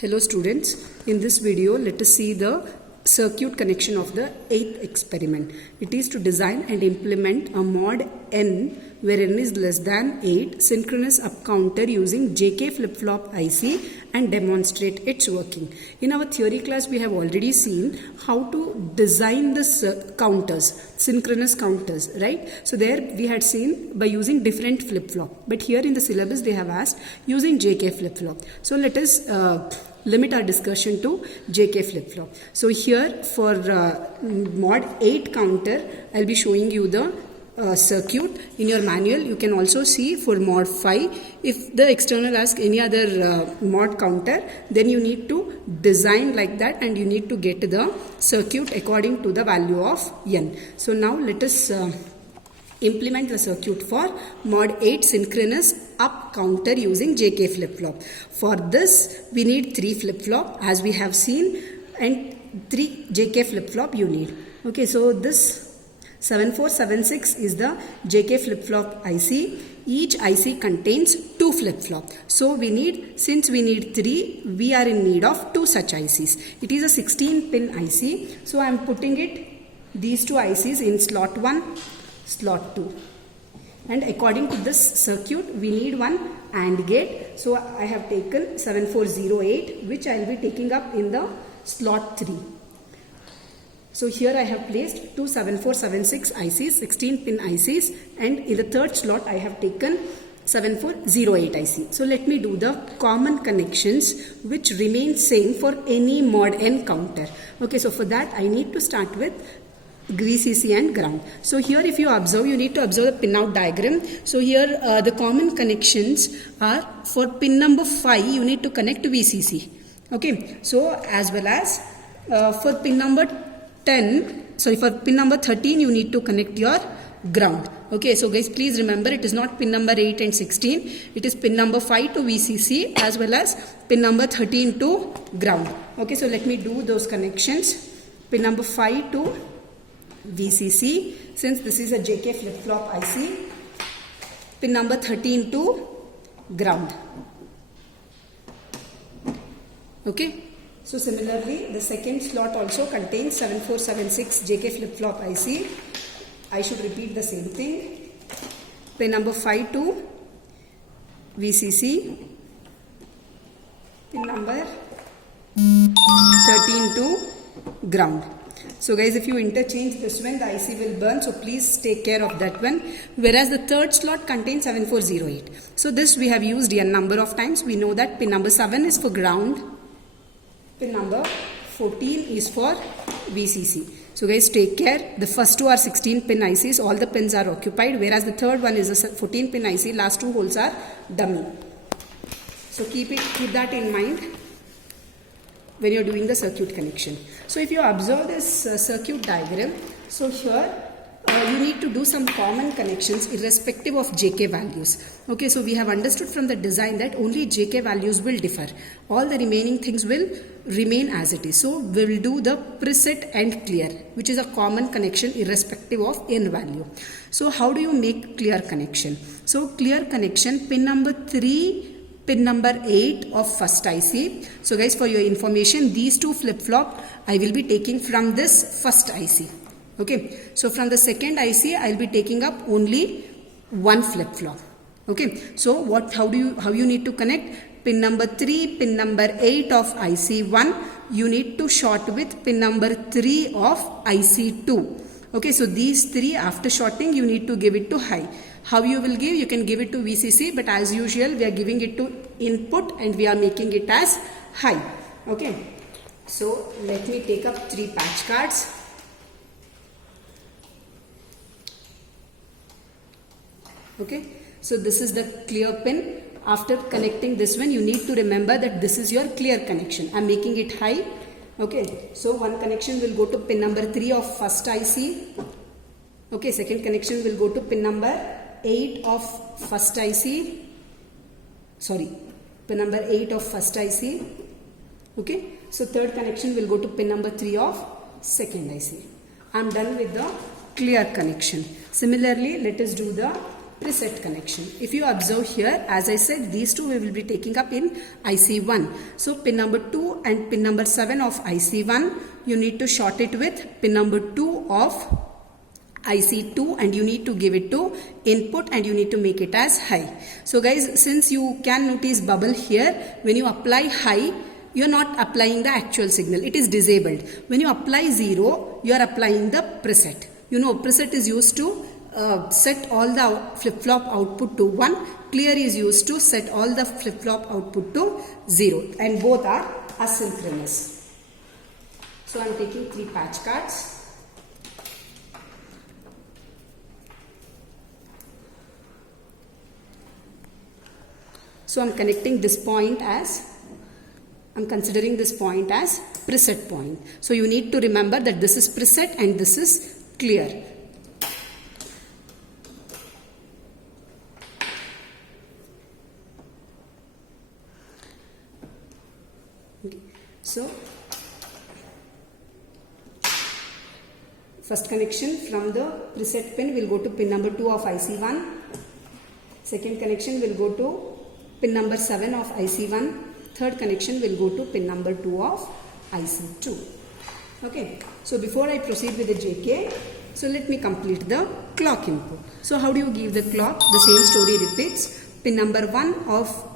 Hello students, in this video let us see the circuit connection of the 8th experiment. It is to design and implement a mod n where n is less than 8 synchronous up counter using JK flip-flop IC and demonstrate its working. In our theory class we have already seen how to design the counters, synchronous counters, right? So there we had seen by using different flip-flop, but here in the syllabus they have asked using JK flip-flop. So let us limit our discussion to JK flip-flop. So here for mod 8 counter, I'll be showing you the circuit. In your manual you can also see for mod 5. If the external asks any other mod counter, then you need to design like that and you need to get the circuit according to the value of n. So now let us implement the circuit for mod 8 synchronous up counter using JK flip-flop. For this we need 3 flip-flop as we have seen, and 3 JK flip-flop you need. Okay, so this 7476 is the JK flip-flop IC. Each IC contains 2 flip-flop. So we need, since we need 3, we are in need of 2 such ICs. It is a 16 pin IC. So I am putting these 2 ICs in slot 1, slot 2. And according to this circuit we need one AND gate. So I have taken 7408, which I will be taking up in the slot 3. So here I have placed 2 7476 ICs, 16 pin ICs, and in the third slot I have taken 7408 IC. So let me do the common connections which remain same for any mod n counter. Okay, so for that I need to start with VCC and ground. So here if you observe, you need to observe the pin out diagram. So here the common connections are for pin number 5 you need to connect to VCC. Okay, so as well as for pin number 13 you need to connect your ground. Okay, so guys please remember it is not pin number 8 and 16, it is pin number 5 to VCC as well as pin number 13 to ground. Okay, so let me do those connections. Pin number 5 to VCC, since this is a JK flip-flop IC. Pin number 13 to ground. Okay, so similarly the second slot also contains 7476 JK flip-flop IC. I should repeat the same thing. Pin number 5 to VCC. Pin number 13 to ground. So guys, if you interchange this one, the IC will burn. So please take care of that one. Whereas the third slot contains 7408. So this we have used n number of times. We know that pin number 7 is for ground. Pin number 14 is for VCC. So guys, take care. The first 2 are 16 pin ICs. All the pins are occupied. Whereas the third one is a 14 pin IC. Last 2 holes are dummy. So keep that in mind when you are doing the circuit connection. So if you observe this circuit diagram, so here you need to do some common connections irrespective of JK values. Okay, so we have understood from the design that only JK values will differ. All the remaining things will remain as it is. So we will do the preset and clear, which is a common connection irrespective of n value. So how do you make clear connection? So clear connection, pin number 3, pin number 8 of first IC. So guys, for your information, these 2 flip-flop I will be taking from this first IC. Okay, so from the second IC I will be taking up only 1 flip-flop. Okay, so how you need to connect? Pin number 3, pin number 8 of IC1, you need to short with pin number 3 of IC2. Okay, so these 3 after shorting you need to give it to high. How you will give? You can give it to VCC, but as usual we are giving it to input and we are making it as high. Okay, so let me take up 3 patch cards. Okay, so this is the clear pin. After connecting this one, you need to remember that this is your clear connection. I am making it high. Okay, so one connection will go to pin number 3 of first IC. Okay, second connection will go to pin number 8 of first IC. Sorry, pin number 8 of first IC. Okay, so third connection will go to pin number 3 of second IC. I am done with the clear connection. Similarly, let us do the preset connection. If you observe here, as I said, these two we will be taking up in IC1. So pin number 2 and pin number 7 of IC1, you need to short it with pin number 2 of IC2, and you need to give it to input and you need to make it as high. So guys, since you can notice bubble here, when you apply high, you are not applying the actual signal, it is disabled. When you apply 0, you are applying the preset. You know, preset is used to set all the flip-flop output to 1. Clear is used to set all the flip-flop output to 0, and both are asynchronous. So I am taking 3 patch cards. So I am connecting this point as, I am considering this point as preset point. So you need to remember that this is preset and this is clear. Okay. So first connection from the preset pin will go to pin number 2 of IC1. Second connection will go to pin number 7 of IC1. Third connection will go to pin number 2 of IC2. Okay. So before I proceed with the JK, so let me complete the clock input. So how do you give the clock? The same story repeats. Pin number 1 of